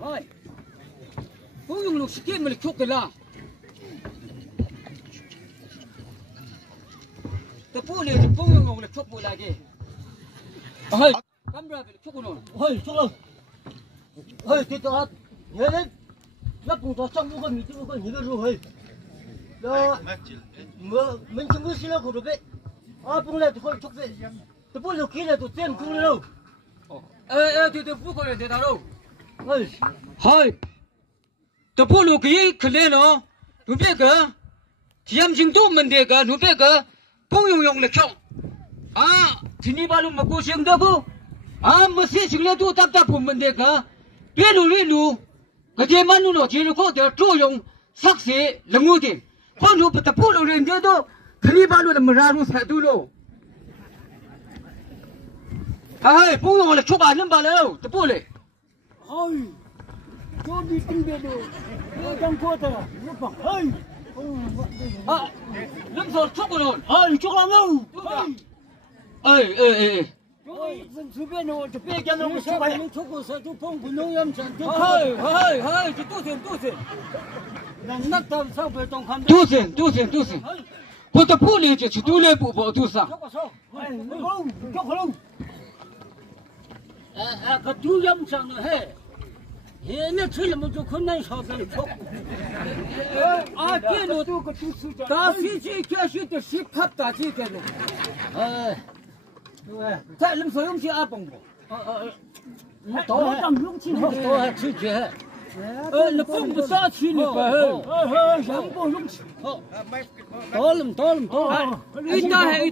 哎，不用了，是给么的出个啦。这不嘞，就不用了，出不来的。哎，干不了的，出个了。哎，出了。哎，这个，原来那工作上午个米就个你个肉嘿，那我们中国现在可多呗，啊，本来就会出呗，这不就给了就真够了。哦，对，不可能的，大佬。哎，嗨，这不路给可怜了，路边个，天津都门的个，路边个，不用了抢，啊，今天把路么过行的不，啊，么事情了都大不门的个，别路，个这马路了，今日搞的作用，啥事能够的，光路不得不路人家都，今天把路的么让路才对了，哎，不用了，出把人把了，这不嘞。哎，这里东边的，我当过的，我放哎，啊，人说出个了，哎，出了喽，哎。随便的，我就别讲了，我说吧，你出个啥都碰不弄样子，嗨，这多钱，那到上边东看多钱，我的不理解，去都来不多少。哎，走喽，个都样上了嘿。那吃了么就困难少的错。啊，这路都个都是大飞机开始的是拍大机的路。哎，对，在能说用起阿蹦不？多还用起，多还吃去。那蹦不下去了吧？想不用起。好，多了。一袋，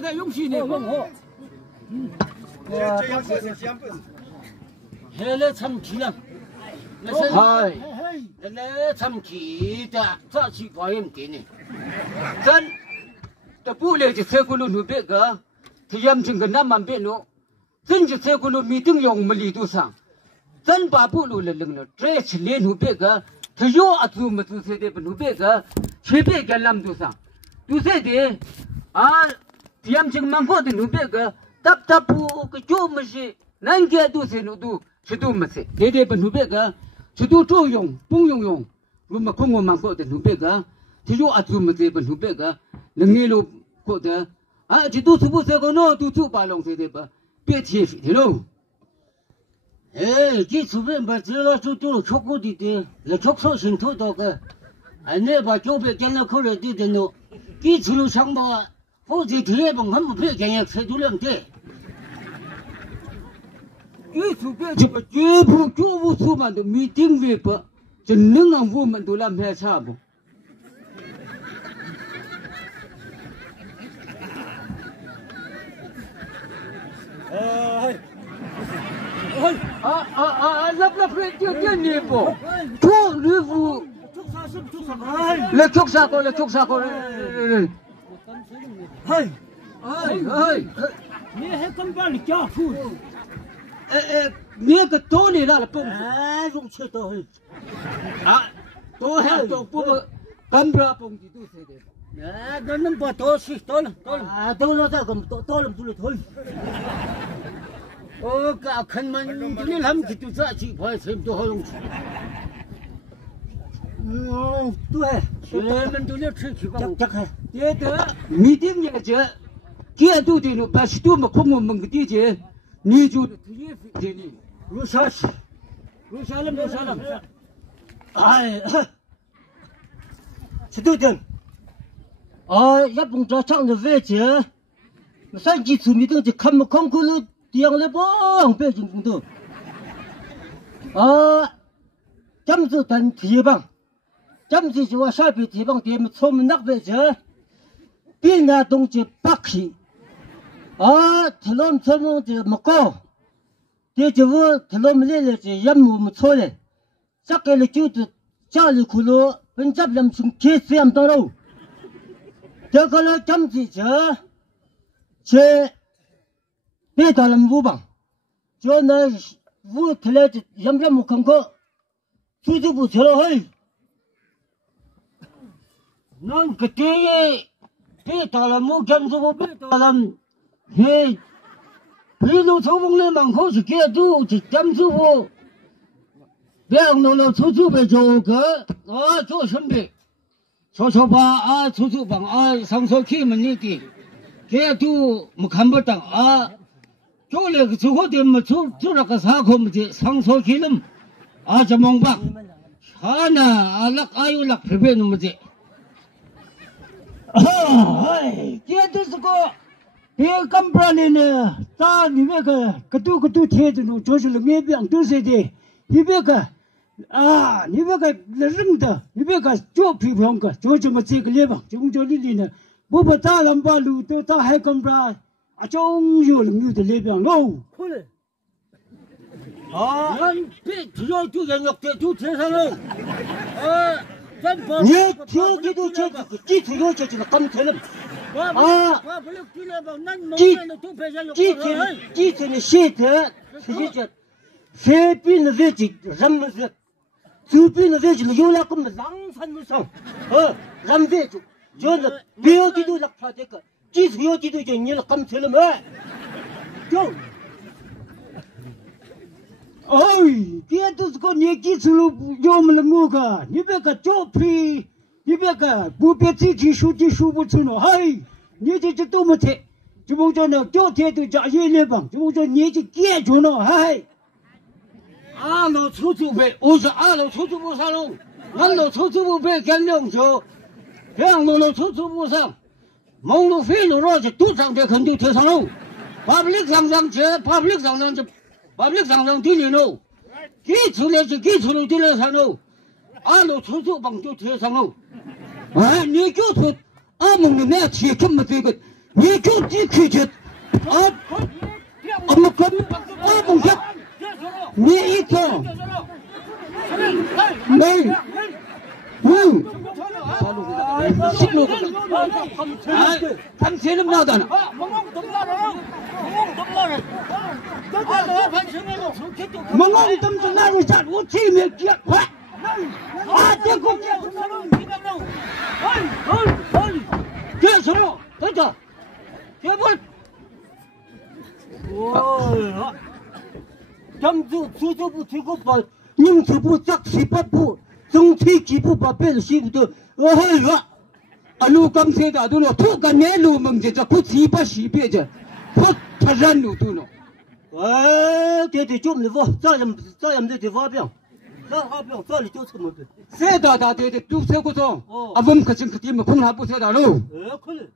他用起呢。现在成气了。嗨，那成气的，这是保险给你。真，这不了就车轱辘别个，他严正个那么别路，真就车轱辘没定用我们力度上，真把不路了扔了，这是连路别个，他有啊做么做些的不路别个，随便个那么多上，都是的，啊，严正蛮好的路别个，打不个就么是，人家都是路都。是都没事，这不路别个，是都作用，不用，我们空我们过的路别个，这有啊做么子不路别个，能力路过的，啊，这都是不是个喏，都做把龙的吧，别提的喽。哎，这随便把这个就都出过的，那出手心头到个，哎，那把就别见了口了的喏，这出路上吧，或者铁棒他们别见也吃住两的。越出别就绝不出门都没定位不，就能让我们都来买茶不？那就你不，出吕布，来出啥个？嘿，你还跟把你家出？那个多里那了不？用吃到嘿，啊，多还多不干不了蹦的都是的。那能把多吃多了，多了这个多了不了thôi。cả khăn mình đi làm thì tôi ra chỉ phải thêm tôi hơi tôi mình tôi lấy chỉ chắc hay thế đó meeting như thế kia tôi thì nó bắt tôi mà không muốn mình cái gì ni chú thì ni Russia lắm ai chỉ tôi tiền áp bùng cho chẳng được về chứ mà sao chỉ xử meeting thì không có luôn tiếng lên bông bây giờ cũng được chăm sự thành thị bằng chăm sự cho sao bị thị bằng thì mình không mình nắc về chứ bên nhà đông chỉ bắc khí thì làm thì mà có thì chỉ vừa thì làm lên là chỉ yếm một thôi này chắc cái là chú được cha là khu lô bên chấp làm sung kia xem tao đâu thế cái là chăm sự chứ别打了五磅，就那五起来就养不看过，出去不吃了嘿。那个爹，别打了木干子，我别打了，嘿，别路抽风的门口是给都是干子我，别弄了出去呗，就个做准备，说吧出去吧上手去嘛你的，这都没看不到做那个之后的么做那个啥可么的上手去了这么办，那那有那配备那么的，这都是个。别干不了呢，咱你那个贴着呢，就是了面边都是的，你别个你别个那人的，你别个就批评个，就这么这个地方，就这里呢，我把大人把路都大还干不了，终有人有的那边喽。可能。俺别只要就人要就贴上喽，你听这都这个，基础要这个刚才了。基层的现在实际上，非边的位置人们是，周边的位置有那个么浪翻不上，人位置就是标的都落他这个，基础要的都就你了刚才了嘛，就，这都是个你基础了要么了我个，你别个招聘。你别个不别自己说不出了，你这都没贴，就不叫那叫贴都加一两吧，就不叫你这解决了，二楼出租费，我说二楼出租不上喽，二楼出租费跟两球，两楼出租不上，蒙路费路了就都上的肯定贴上喽，把不力上去，把不力上地里喽，基础了就基础了地里上喽，二楼出租房就贴上喽。你就是蒙的那贴这么这个，你就地区去我们跟蒙去，你一个没行路他们谁那么闹的呢？蒙怎么那路上我前面接快。这个这什么？等等，这不，咱们出租部这个把民政部、杂七八部、总体几部把别的西部都路刚才打都了，土干年路门这不七八西边这，不他人路都了。对，就没我，这样的发表。这里就这么的，谁打对的，都谁不中？我们可真可地么空还不谁打喽？可能。